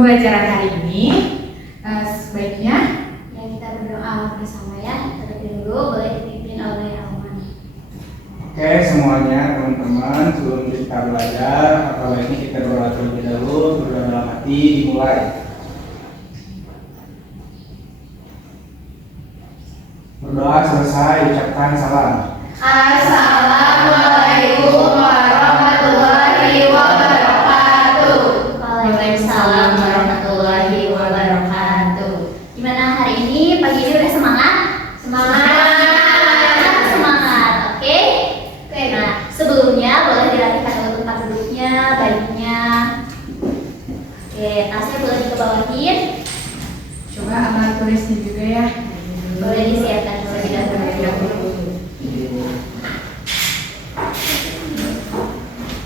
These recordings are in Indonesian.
pembelajaran hari ini sebaiknya kita berdoa bersama ya. Terlebih dulu boleh dipimpin oleh Rahman. Oke semuanya teman-teman, sebelum kita belajar atau baiknya kita berdoa terlebih dahulu. Berdoa dalam hati dimulai. Berdoa selesai, ucapkan salam. Assalamualaikum warahmatullahi wabarakatuh. Waalaikumsalam warahmatullahi wabarakatuh. Gimana hari ini? Pagi ini udah semangat? Semangat, oke? Nah, sebelumnya boleh dilatihkan dulu tempat duduknya, bajunya. Oke, tasnya boleh dikebawahin. Coba amal tulisnya juga ya. Boleh disiapkan terlebih dahulu.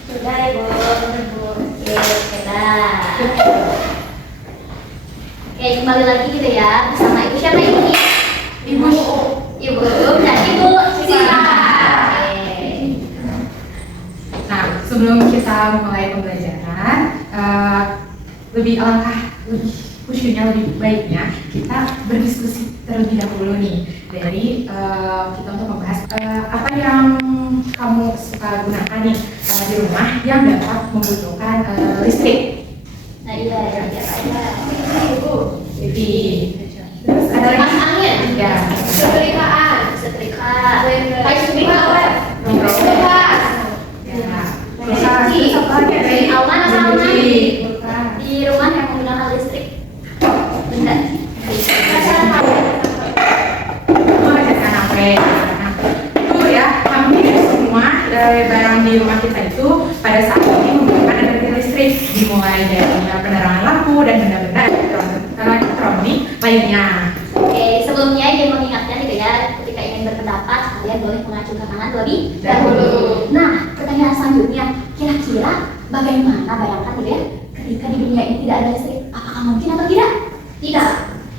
Sudah Ibu. Oke, dah. Oke, kembali lagi gitu ya bersama Ibu siapa ini? Ibu dan Ibu Sila. Nah, sebelum kita mulai pembelajaran, lebih khusyuknya lebih baiknya kita berdiskusi terlebih dahulu nih dari kita untuk membahas apa yang kamu suka gunakan nih di rumah yang dapat membutuhkan listrik. Nah iya. Ibu. Jadi terus ada lagi angin. Ya. Setrika. Terus apa lagi? Dari Alman atau Alman? Kulkas. Di rumah yang menggunakan listrik. Benda. Mengerjakan HP. Nah, itu ya hampir semua barang di rumah kita itu pada saat ini menggunakan energi listrik, dimulai dari penerangan lampu dan benda-benda elektronik lainnya. Oke, sebelumnya ingin mengingatkan gitu ya, ketika ingin berpendapat kalian boleh mengacungkan tangan terlebih dahulu. Nah, pertanyaan selanjutnya, kira-kira bagaimana bayangkan gitu ya, ketika di dunia ini tidak ada listrik, apakah mungkin atau tidak?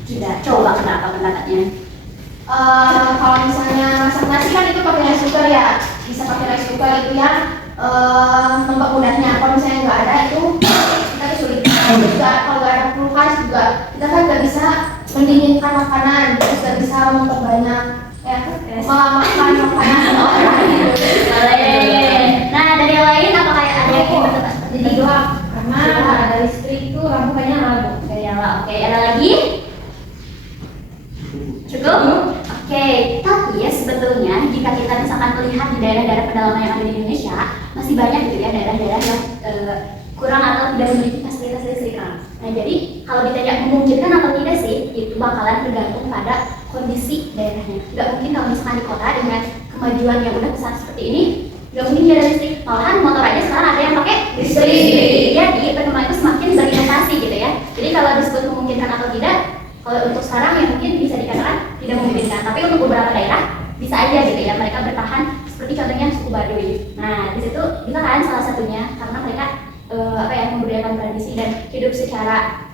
Tidak. Coba kenapa pendapatnya? Kalau misalnya masak nasi kan itu pakai rice cooker ya, bisa pakai rice cooker itu ya mempermudahnya. Kalau misalnya nggak ada itu kita kesulitan. Juga kalau nggak ada kulkas juga kita kan nggak bisa mendinginkan makanan, terus nggak bisa memperbanyak makan makanan orang gitu. Boleh. Nah, dari yang lain apakah ada yang ingin berdebat? Jadi doang karena nggak ada listrik itu lampu kayaknya nyala. Oke, ada lagi? Cukup? Oke, tapi ya sebetulnya jika kita misalkan melihat di daerah-daerah pedalaman yang ada di Indonesia, masih banyak gitu ya daerah-daerah yang kurang atau tidak memiliki fasilitas listrik. Nah, jadi kalau ditanya memungkinkan atau tidak sih, itu bakalan tergantung pada kondisi daerahnya. Tidak mungkin kalau misalkan di kota dengan kemajuan yang udah besar seperti ini, tidak mungkin tidak ada listrik. Malahan motor aja sekarang ada yang pakai listrik. Jadi penemuan itu semakin berinovasi gitu ya. Jadi kalau disebut memungkinkan atau tidak, kalau untuk sekarang ya mungkin bisa dikatakan tidak memungkinkan, tapi untuk beberapa daerah bisa aja gitu ya mereka bertahan seperti contohnya suku Baduy. Nah di situ bisa kan salah satunya karena mereka membudayakan tradisi dan hidup secara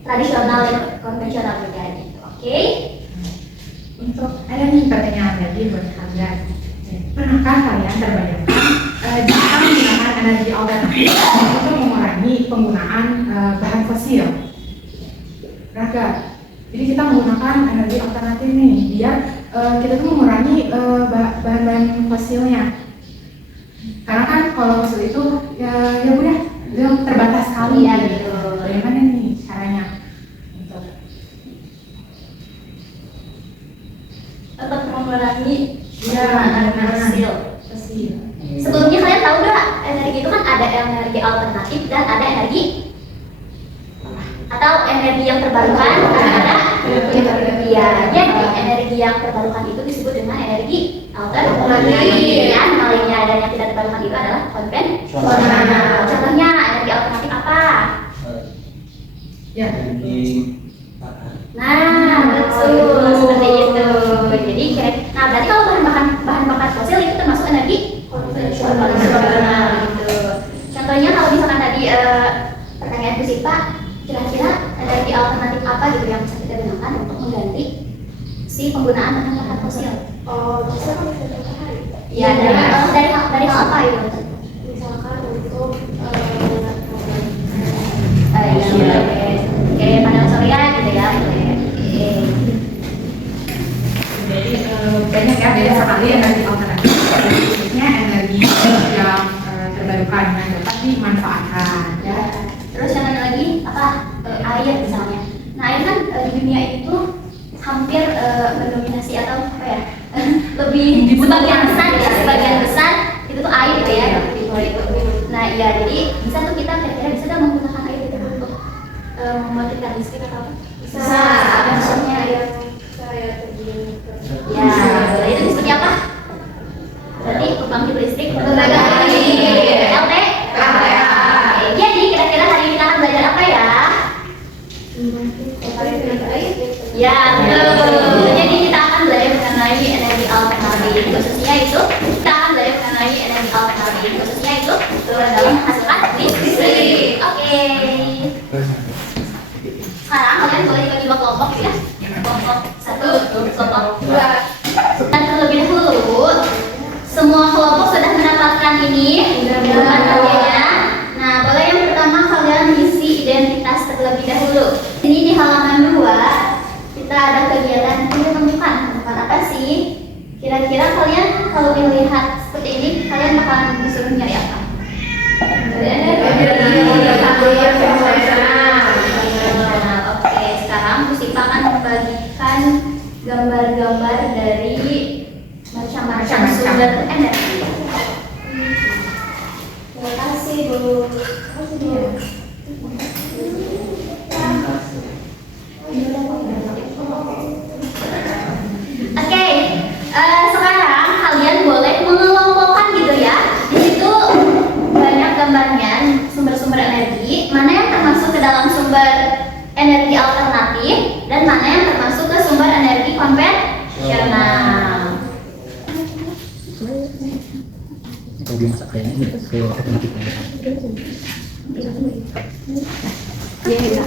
tradisional dan konvensional juga gitu. Oke. Untuk ada nih pertanyaan lagi buat kalian. Pernahkah kalian terbayangkan jika menggunakan energi alternatif untuk mengurangi penggunaan bahan fosil? Raga. Jadi kita menggunakan energi alternatif nih, biar kita tuh mengurangi bahan-bahan fosilnya. Karena kan kalau fosil itu ya udah itu terbatas sekali ya gitu. Bagaimana nih caranya? Tetap mengurangi penggunaan fosil. Sebelumnya kalian tahu nggak energi itu kan ada energi alternatif dan ada energi atau energi yang terbarukan ada ya, jadi energi yang terbarukan itu disebut dengan energi alternatif dan lainnya dan yang tidak terbarukan itu adalah konvensional. Contohnya energi alternatif apa? Ya. Nah, betul seperti itu. Jadi nah berarti kalau bahan bakar fosil itu termasuk energi konvensional gitu. Contohnya kalau misalkan tadi pertanyaan Bu Sita, kira-kira energi alternatif apa gitu yang bisa kita gunakan untuk mengganti si penggunaan bahan bakar fosil? Bisa kan bisa matahari. Ya, dari hal apa itu? Misalkan untuk ya banyak sekali energi alternatif, khususnya energi yang terbarukan yang dapat dimanfaatkan. Ya. Terus yang ada lagi apa? Air misalnya. Nah air kan di dunia itu hampir mendominasi atau apa ya? Lebih sebagian besar itu tuh air gitu ya. Nah iya, jadi bisa tuh kita kira-kira bisa nggak menggunakan air itu untuk membangkitkan listrik atau apa? Bisa. Ada contohnya yang saya terjun. Ya, itu seperti apa? Berarti pembangkit listrik tenaga LT. Jadi kira-kira hari ini kita akan belajar apa ya? Ya, betul. Jadi kita akan belajar mengenai energi alternatif. Khususnya itu kita akan belajar mengenai energi alternatif. Khususnya itu dalam menghasilkan listrik. Oke. Sekarang kalian boleh dibagi dua kelompok gitu ya. Kelompok 1, kelompok 2. Dan terlebih dahulu semua kelompok sudah mendapatkan ini ya. Nah, boleh yang pertama kalian isi identitas terlebih dahulu. Ini di halaman 2 kita ada kegiatan menemukan apa sih? Kira-kira kalian kalau melihat seperti ini kalian bakalan disuruh nyari apa? Oke, sekarang Puspa akan membagikan gambar-gambar dari macam-macam sumber energi. Terima kasih Bu. Oke, sekarang kalian boleh mengelompokkan gitu ya. Di situ banyak gambarnya sumber-sumber energi, mana yang termasuk ke dalam sumber energi alternatif dan mana yang termasuk ke sumber energi konvensional. Kalau dia masak kayaknya ini ke otomatis. Iya.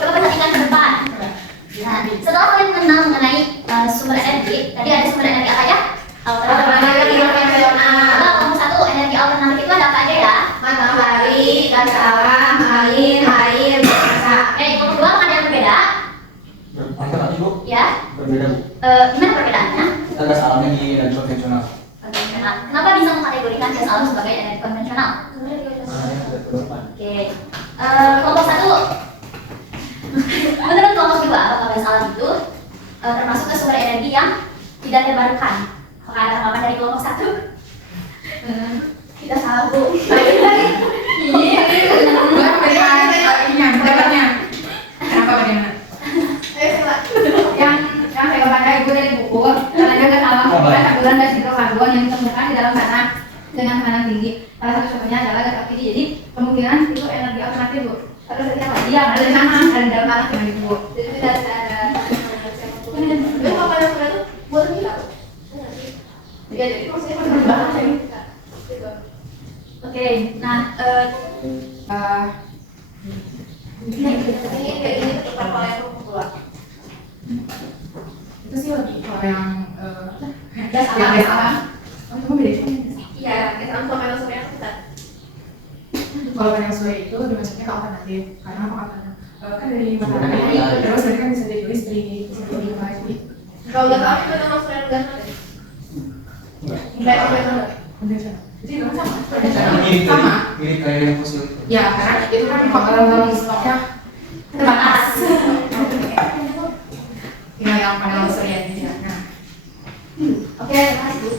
Coba perhatikan ke depan. Nah, setelah kalian mengenal mengenai sumber energi, tadi ada sumber energi apa ya? Alternatif. Coba kelompok 1 energi alternatif itu ada apa aja ya? Matahari, gas alam, air, biasa. Kelompok 2 ada yang berbeda? Alternatif Bu? Ya. Berbeda Bu. Gimana perbedaannya? Kita gas alamnya di energi konvensional. Konvensional. Kenapa bisa mengkategorikan gas alam sebagai energi konvensional? Oke. Kelompok 1. Menurut kelompok 2, apakah gas alam itu termasuk ke sumber energi yang tidak terbarukan? Apakah ada tanggapan dari kelompok 1? Kita salah Bu. Pendapatnya. Kenapa bagaimana? Yang saya baca itu dari buku, katanya gas alam merupakan campuran gas hidrokarbon yang ditemukan di dalam tanah dengan tekanan tinggi. Salah satu contohnya adalah gas LPG. Jadi kemungkinan itu energi alternatif Bu. Terus dari apa? Iya, ada di sana, ada di dalam tanah dengan Bu. Jadi tidak ada. Tapi kalau yang sudah itu buat kita. Ya jadi maksudnya perubahan kita. Oke. Nah, Ini kayak gini tukar kalau yang keluar. Itu sih lebih kalau yang Gas yang alam. gas alam. Oh, itu beda. Iya, kita untuk panel surya kita. Kalau panel surya itu lebih masuknya ke alternatif karena apa katanya? Kan dari matahari terus nanti kan bisa jadi listrik, bisa jadi lagi. Kalau gas alam kita termasuk surya gas nanti. Enggak, enggak. Konvensional. Jadi itu kan sama. Mirip Sama. mirip kayak yang fosil. Ya, karena itu kan kalau stoknya terbatas. Tinggal yang panel surya aja. Nah, oke, makasih Bu.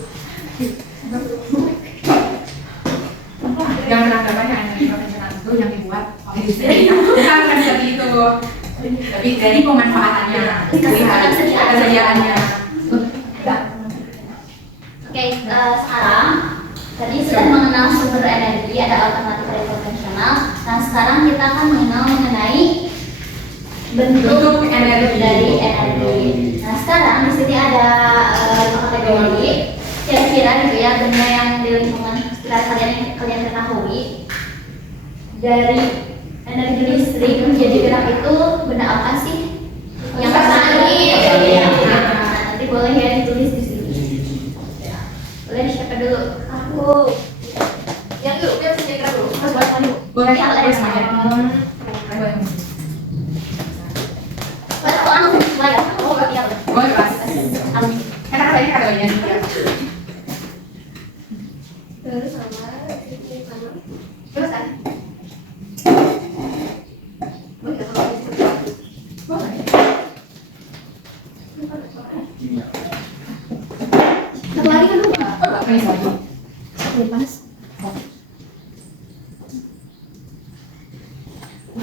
yang menanggapan yang energi konvensional itu yang dibuat oleh listrik. Bukan seperti itu. Tapi dari pemanfaatannya, kesediaannya. Oke, sekarang tadi sudah mengenal sumber energi, ada alternatif dari konvensional. Nah, sekarang kita akan mengenal mengenai bentuk energi dari energi. Nah, sekarang di sini ada kategori kira-kira gitu ya, benda yang di lingkungan sekitar kalian ketahui. Dari energi listrik menjadi gerak itu benda apa sih? Yang Matahari. Nah, nanti boleh ya ditulis di sini. Boleh siapa dulu? Aku. Yang dulu kita bisa kira dulu. Terus buat kamu. Boleh Ya, boleh boleh. semuanya. Buat aku langsung mulai ya. Oh, iya. kalian ya. Terus sama listrik panas. Terus kan? Boleh nggak kalau listrik panas? Boleh. Satu lagi kan dua. Ini lagi. Listrik panas.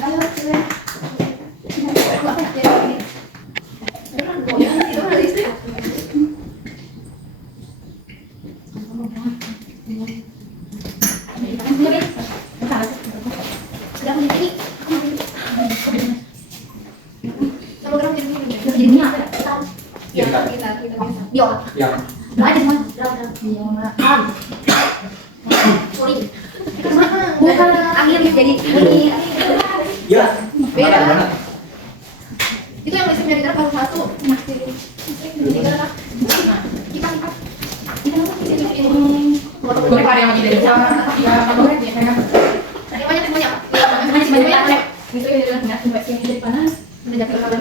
Ayo, coba. Apa ya? Itu kan goyang, itu kan listrik. Sudah menit ini. Kalau gerak jadi Jadinya apa? Iya, Kak. kita bisa. Biola. Ya. Doa aja semua. Biola. Sorry. Bukan akhir jadi ini. Ya. Beda. Mana? Itu yang listriknya digerak baru satu. Nah, listrik digerak. Kita Boleh ada yang lagi dari luar, ya boleh ya kan. temanya semuanya. Masih banyak yang aneh. Itu yang udah nggak sampai sini jadi panas. Udah jatuh ke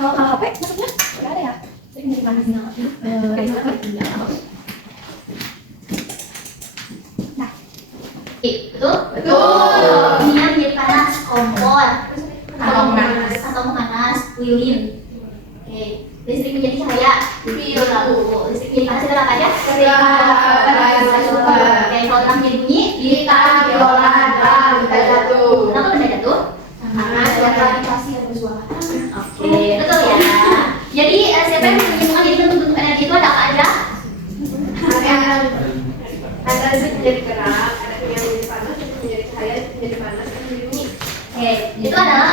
Kalau HP maksudnya nggak ada ya? Listrik jadi panas nyala. Betul? Betul. Minyak menjadi panas, kompor. Atau memanas. Atau memanas, lilin. Oke. Listrik menjadi cahaya, lampu. Listrik menjadi panas itu apa aja? Oke, kalau terang menjadi bunyi, Gitar, biola, drum, benda jatuh. kenapa benda jatuh? Karena suara dikasih atau suara. Oke, betul ya. Jadi siapa yang menyebutkan jadi bentuk-bentuk energi itu ada apa aja? Ada listrik menjadi gerak, ada yang menjadi panas, menjadi cahaya, menjadi panas, menjadi bunyi. Oke, itu adalah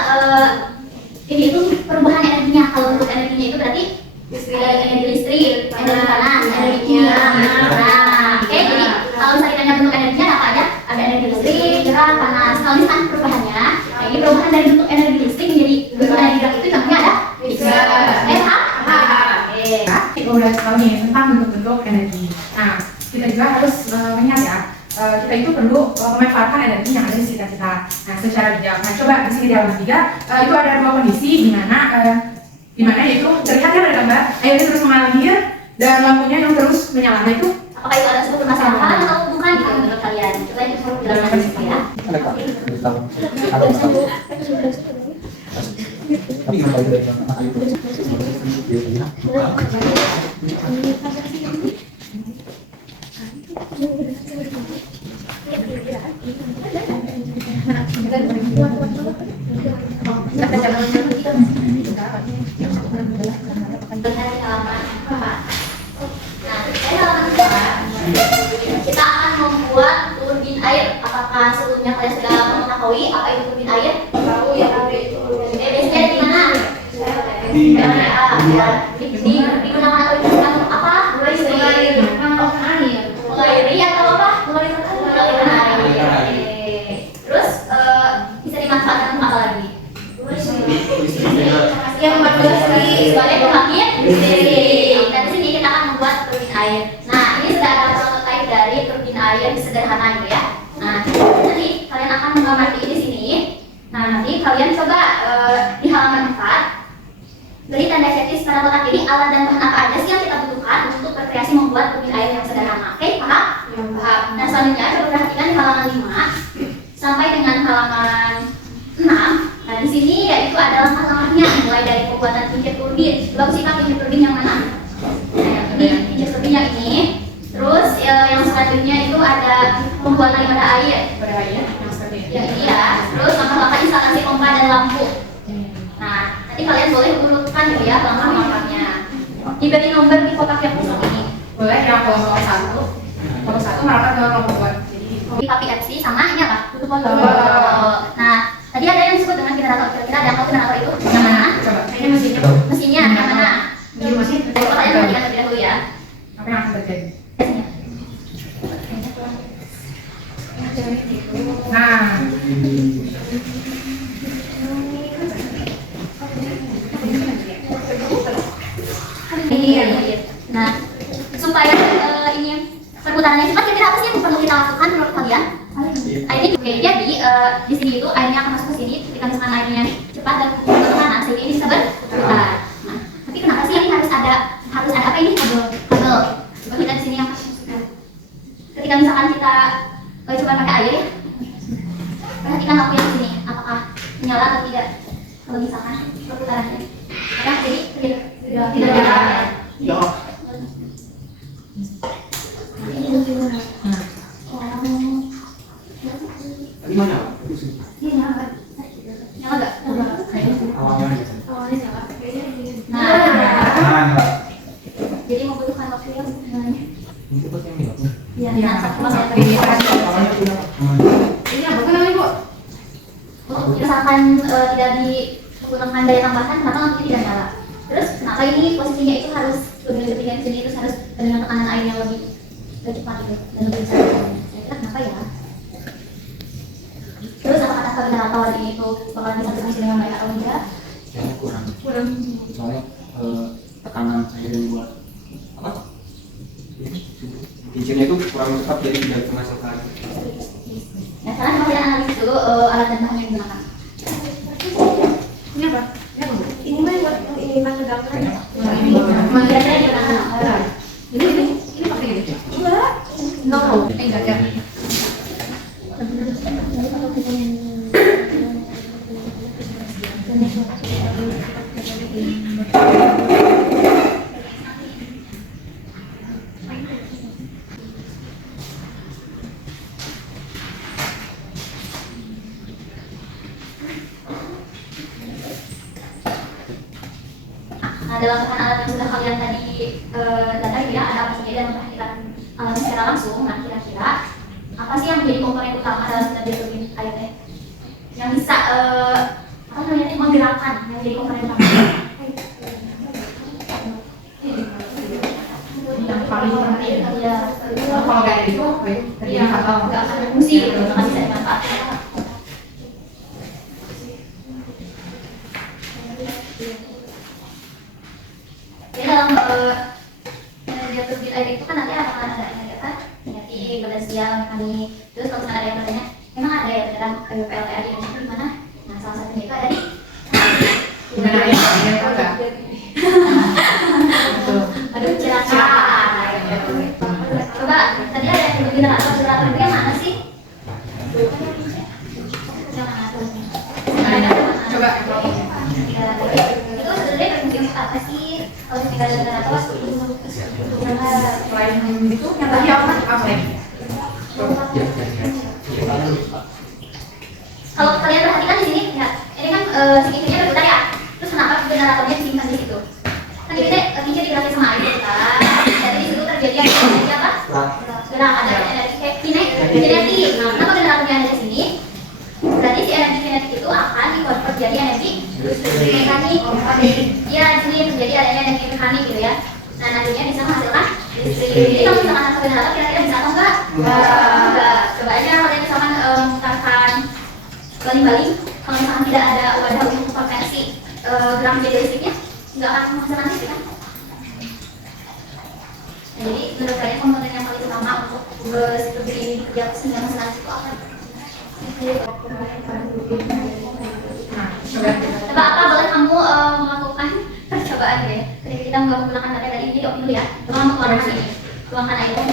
ini itu perubahan energinya. Kalau bentuk energinya itu berarti energi listrik, energi panas, energi kimia. Nah, oke, jadi kalau misalnya ditanya bentuk energinya apa aja? Ada energi listrik, gerak, panas. Kalau misalkan perubahannya, nah ini perubahan dari bentuk energi listrik menjadi bentuk energi gerak itu namanya ada Mixer. Oke. Kita udah tahu nih tentang bentuk-bentuk energi. Nah, kita juga harus mengingat ya, kita itu perlu memanfaatkan energi yang ada di sekitar kita. Nah, secara bijak. Nah, coba di sini di halaman 3 itu ada dua kondisi di mana yaitu terlihat kan ada gambar air ini terus mengalir dan lampunya yang terus menyala. Nah, itu Apakah itu ada sebuah permasalahan atau bukan gitu menurut kalian? Coba itu jelaskan di situ ya. Ada kak. Tahu. Ada tahu. Tapi kalau dari mana itu? Benar di halaman 4. Nah, dari halaman 4 kita akan membuat turbin air. Apakah sebelumnya kalian sudah mengetahui apa itu turbin air? Tahu ya ada itu. Biasanya di mana? Di digunakan atau digunakan untuk apa? Mengairi atau apa? Mengalirkan air. Oke. Terus bisa dimanfaatkan untuk apa lagi? Yang Sebagai pembangkit listrik. Dan di sini kita akan membuat turbin air. Nah, ini sudah ada prototipe dari turbin air sederhana gitu ya. Nah, nanti kalian akan mengamati di sini. Nah, nanti kalian coba di halaman 4 beri tanda checklist pada kotak ini alat dan bahan apa aja sih yang kita butuhkan untuk berkreasi membuat turbin air yang sederhana. Oke, paham? Paham. Nah, selanjutnya coba perhatikan di halaman 5 sampai dengan halaman 6. Nah, di sini yaitu ada langkah-langkahnya mulai dari pembuatan kincir turbin. Coba siapa kincir turbin yang mana? Nah, ini kincir turbin yang ini. Terus yang selanjutnya itu ada pembuatan pada air. pada air yang seperti ini. Ya, ini ya. Terus langkah-langkah instalasi pompa dan lampu. Nah, nanti kalian boleh urutkan gitu ya langkah-langkahnya. Diberi nomor di kotak yang kosong ini. Boleh yang kelompok 1 merapat ke kelompok 2. Jadi Di papi FC sama ini apa? Tutup botol. Botol. Nah, tadi ada yang disebut dengan generator. Kira-kira ada yang tahu generator itu? yang mana? Coba. Kayaknya mesinnya. Mesinnya yang mana? Ini mesin. Coba kalian perhatikan terlebih dahulu ya. Apa yang akan terjadi? Nah, Nah, supaya ini perputarannya cepat, kira-kira apa sih yang perlu kita lakukan menurut kalian? Airnya oke, jadi di sini itu airnya akan masuk ke sini. Ketika misalkan airnya cepat dan ke mana, sehingga ini bisa berputar. Nah, tapi kenapa sih ini harus ada apa ini kabel? ketika misalkan kita coba pakai air ya, perhatikan lampu yang sini apakah menyala atau tidak. Kalau misalkan perputarannya ya, jadi tidak nyala ya. Tadi mana? Ini nyala nggak? Awalnya. Awalnya nyala. Nah, Nah, jadi membutuhkan waktu yang sebenarnya. Ini cepat yang ini. Iya, Iya, nah, satu masuk masuk ini. awalnya tidak. Ini apa namanya Bu? misalkan tidak digunakan daya tambahan, kenapa lampu tidak nyala? Terus kenapa ini posisinya itu harus dengan ketinggian sini, terus harus dengan tekanan air yang lebih cepat gitu dan lebih besar? Saya kira kenapa ya? Terus apakah ventilator ini itu bakalan bisa berfungsi dengan baik atau tidak? Kayaknya kurang. Soalnya tekanan air yang buat apa? Cincinnya itu kurang tetap jadi tidak menghasilkan. Nah, sekarang kita lihat analisis dulu alat dan bahan yang digunakan. Ini apa? Ini apa Bu? Ini mah buat ini penegangnya. Kira-kira digunakan apa? Ini pakai ini? Enggak. No. Enggak ya. Nah, dalam bahan alat yang sudah kalian tadi data ya, ada apa saja dan memperhatikan secara langsung. Nah, kira-kira apa sih yang menjadi komponen utama dalam stability turbin air teh? Yang bisa apa namanya menggerakkan yang menjadi komponen utama? Yang paling penting. Ya, Kalau nggak ada itu, terjadi fatal. nggak akan berfungsi gitu, nggak bisa dimanfaatkan. Jadi dalam energi turbin air itu kan nanti akan ada energi apa? Kinetik, potensial, mekanik. Terus kalau misalnya ada yang bertanya, memang ada ya beneran PLTA di Indonesia di mana? Nah, salah satunya itu ada di Gimana ya? Ini apa enggak? aduh Cilacap. Coba tadi ada yang generator itu yang mana sih? Yang mana tuh? Mana? Coba. Itu sebenarnya berfungsi untuk apa sih? Kalau kita ada generator, Selain itu, yang tadi apa? Apa ya? kalau kalian perhatikan di sini, ya, ini kan segitinya berputar ya. Terus kenapa generatornya disimpan di situ? Kan ini kincir digerakkan sama air gitu kan. Jadi di situ terjadi energi apa? Gerak, ada energi kinetik. Nah, kenapa generatornya ada di sini? Berarti si energi kinetik itu akan dikonvert jadi energi mekanik. Ya, di sini terjadi adanya energi mekanik gitu ya. Nah, nantinya bisa menghasilkan listrik. Jadi kalau misalkan satu generator kira-kira bisa atau enggak? Enggak. Coba aja kalian misalkan memutarkan baling-baling, kalau misalkan tidak ada wadah untuk konversi gerak menjadi listriknya, nggak akan menghasilkan listrik kan? Nah, jadi menurut saya komponen yang paling utama untuk turbin ini bekerja sehingga menghasilkan listrik itu apa? Nah, coba. Coba apa boleh kamu melakukan percobaan ya? Ketika kita nggak menggunakan baterai tadi, ini di-off dulu ya. Coba kamu keluarkan ini, tuangkan airnya.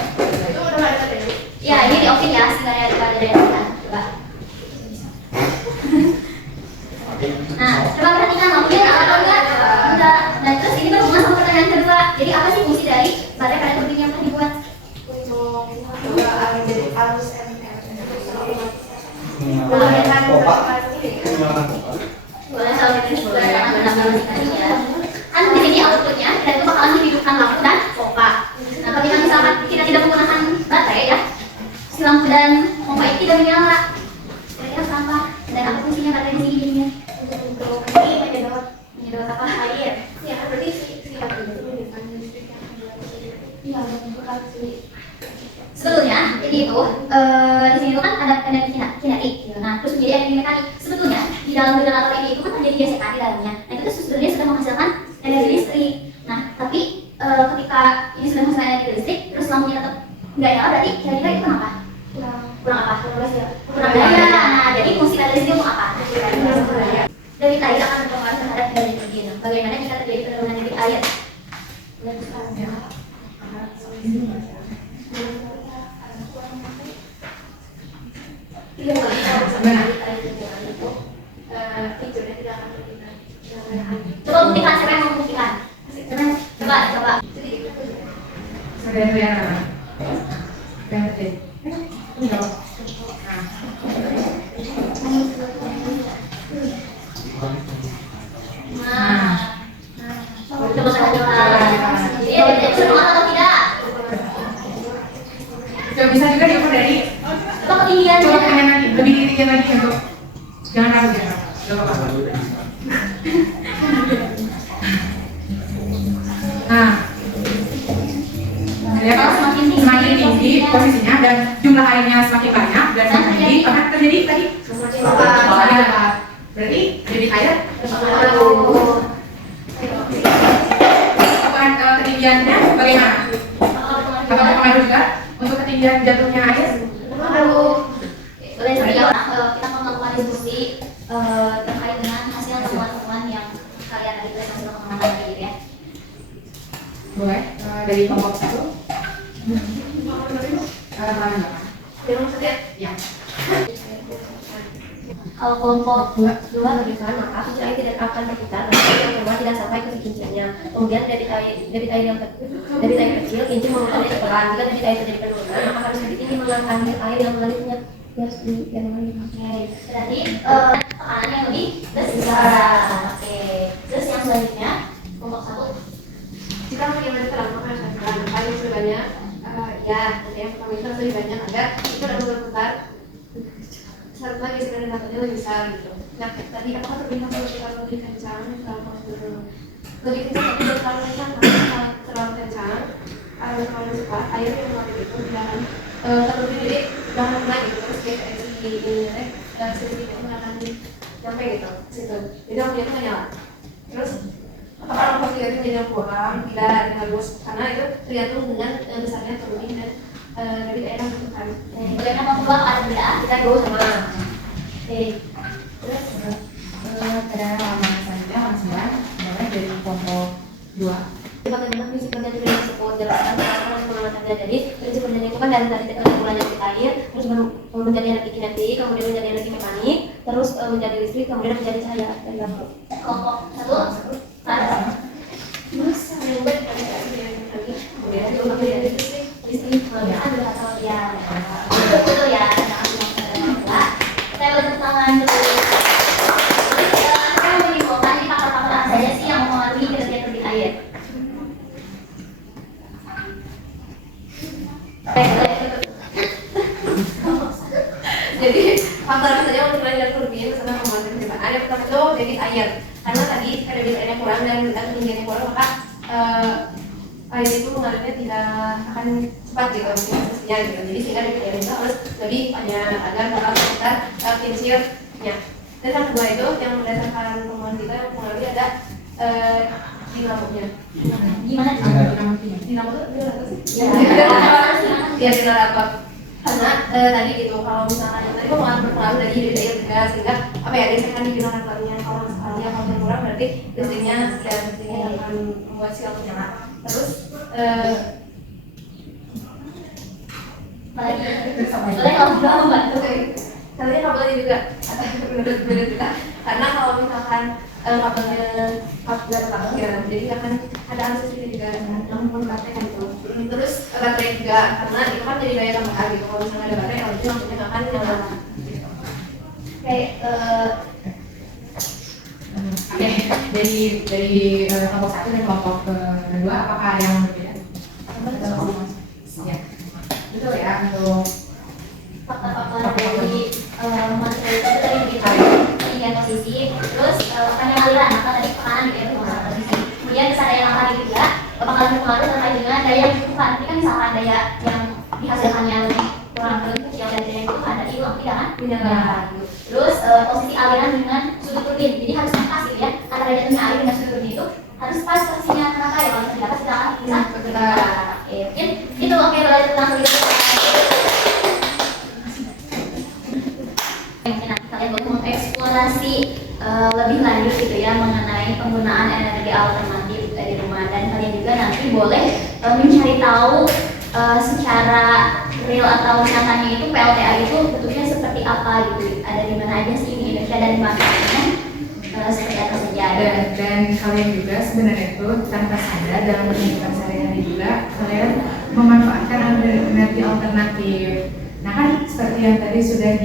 Itu udah nggak ada tadi. Ya, ini di-offin ya, sehingga ada baterai yang bisa. Coba. Nah, coba perhatikan lampunya nyala atau enggak? Enggak. Nah, terus ini berhubungan sama pertanyaan kedua. Jadi apa sih fungsi dari baterai pada turbin yang telah dibuat? Untuk jadi arus ML. Menyalakan pompa. Menyalakan pompa. Boleh kalau ini boleh ya. Kan di sini outputnya kita itu bakalan dihidupkan lampu dan pompa. Nah, ketika misalkan kita tidak menggunakan baterai ya, si lampu dan pompa itu tidak menyala. Kira-kira kenapa? Dan apa fungsinya baterai di sini jadinya? Untuk menyedot apa? Air. Ya, berarti si baterai itu bukan listrik yang iya, bukan si Sebetulnya jadi itu di sini itu kan ada energi kinetik gitu. Nah, terus menjadi energi mekanik. Sebetulnya di dalam generator ini itu kan terjadi gesekan di dalamnya. Nah, itu tuh sebenarnya sudah menghasilkan energi listrik. Nah, tapi ketika ini sudah menghasilkan energi listrik, terus lampunya tetap nggak nyala, berarti kira-kira itu kenapa? Kurang apa? Kurang daya. Nah, jadi fungsi baterai ini untuk apa? Debit air akan berpengaruh terhadap energi turbin. Bagaimana jika terjadi penurunan debit air? Iya, kalau misalnya itu hijaunya tidak akan berpindah. Coba buktikan, siapa yang mau membuktikan? Coba. Ada yang lihat apa? Yang kecil. Ini loh. Coba iya, bisa menguat atau tidak? Coba bisa juga diukur dari Coba ketinggian. coba ketinggian lagi, lebih ketinggian lagi untuk jangan ragu ya. Coba apa? Nah, ya kalau semakin tinggi posisinya dan jumlah airnya semakin banyak dan semakin tinggi, akan terjadi tadi semakin lebat. Berarti debit air ketinggiannya bagaimana? Apakah berpengaruh juga untuk ketinggian jatuhnya air? Boleh kita mau melakukan diskusi terkait dengan hasil temuan-temuan yang kalian tadi hasil temuan tadi gitu ya. Boleh, dari kelompok 1. Ya. Kalau kelompok 2 Bagaimana maka fungsi air tidak akan berputar dan rumah tidak sampai ke kincinya. Kemudian debit air kecil kincir mengalirnya pelan. Jika debit air terjadi penurunan maka harus lebih tinggi mengalir air yang mengalirnya. Harus di yang lain. berarti tekanan yang lebih besar. Oke. Terus yang selanjutnya kelompok 1. Jika makin terang maka harus pelan. Paling lebih banyak ya nanti yang pertama itu harus lebih banyak agar itu dapat berputar. Satu lagi sebenarnya datanya lebih besar gitu. Nah tadi apakah terlihat kalau lebih kencang lebih kencang tapi terlalu kencang terlalu kencang terlalu cepat air yang mengalir itu jangan terlebih jadi jangan kena gitu terus kayak si ini dan sedikit itu nggak akan nyampe gitu situ jadi lampunya itu nggak nyala terus apakah lampu tiga itu menjadi kurang tidak bagus karena itu tergantung dengan besarnya turbin dan dari daerah bentukan. Bagaimana kelompok 2 ada beda? Kita dulu sama. Terus Ada halaman selanjutnya, halaman 9, mulai dari kelompok 2. Bagaimana prinsip kerja itu disebut jelaskan karena pengamatan jadi prinsip kerjanya itu kan dari tadi kesimpulannya dari air terus menjadi energi kinetik kemudian menjadi energi mekanik terus menjadi listrik kemudian menjadi cahaya dari lampu. kelompok 1 ada. Terus yang baik kemudian itu menjadi listrik Ada atau ya. Betul ya. Saya boleh tangan dulu. Saya mau menyimpulkan ini faktor-faktor apa saja sih yang mempengaruhi kinerja turbin air. jadi faktor apa saja untuk belajar turbin bersama pembuatan kecepatan yang pertama itu debit air karena tadi karena debit airnya kurang dan ketinggiannya kurang maka air itu mengalirnya tidak akan cepat gitu mestinya gitu jadi sehingga debit air itu harus lebih banyak agar dapat sekitar kincirnya dan yang kedua itu yang berdasarkan temuan kita yang mengalami ada dinamonya Gimana? dinamo itu ya dinamo karena tadi gitu kalau misalkan tadi kok malah berpengaruh dari debit air juga sehingga apa ya listriknya digunakan pelannya kalau misalnya kalau yang kurang berarti listriknya akan membuat sial menyala terus boleh kalau mau membantu. Caranya kabelnya juga menurut kita karena kalau misalkan kabelnya ya jadi akan ada arus listrik juga namun baterai kan itu terus baterai juga karena itu kan jadi daya tambahan gitu kalau misalnya ada baterai kalau itu lampunya nggak akan nyala kayak Oke, dari kelompok 1 dan kelompok 2 apakah ada yang berbeda? Ya, betul ya untuk Faktor-faktor dari material itu tadi begitu ketinggian posisi, terus panjang aliran, maka tadi tekanan gitu ya untuk posisi. Kemudian besar daya lampu juga, bakal berpengaruh terkait dengan daya yang dibutuhkan. Ini kan misalkan daya yang dihasilkan yang kurang kecil dari daya itu ada di lampu tidak kan? Tidak. Terus posisi aliran dengan sudut turbin, jadi harus pas gitu ya antara jatuhnya air dengan sudut turbin itu harus pas posisinya kenapa ya kalau tidak pas tidak akan bisa bergerak. Oke, mungkin itu oke belajar tentang sedikit. Mungkin nanti kalian boleh mengeksplorasi lebih lanjut gitu ya mengenai penggunaan energi alternatif di rumah dan kalian juga nanti boleh mencari tahu secara real atau nyatanya itu PLTA itu bentuknya seperti apa gitu, ada di mana aja sih di Indonesia dan manfaatnya seperti apa saja. Dan kalian juga sebenarnya itu tanpa sadar dalam kehidupan sehari-hari juga kalian memanfaatkan energi alternatif. Nah kan seperti yang tadi sudah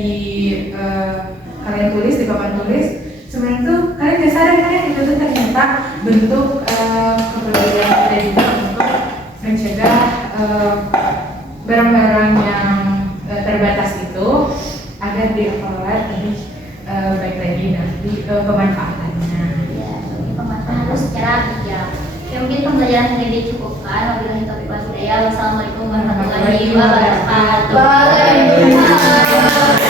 kalian tulis di papan tulis, sebenarnya tuh kalian nggak sadar kan itu tuh ternyata bentuk kepedulian kita juga untuk mencegah barang-barang yang terbatas itu agar diolah lebih baik lagi nanti pemanfaatannya. Ya, bagi pemanfaatan harus secara bijak. Ya mungkin pembelajaran hari ini dicukupkan. Wabillahi taufiq wal hidayah. Wassalamualaikum warahmatullahi wabarakatuh. Waalaikumsalam.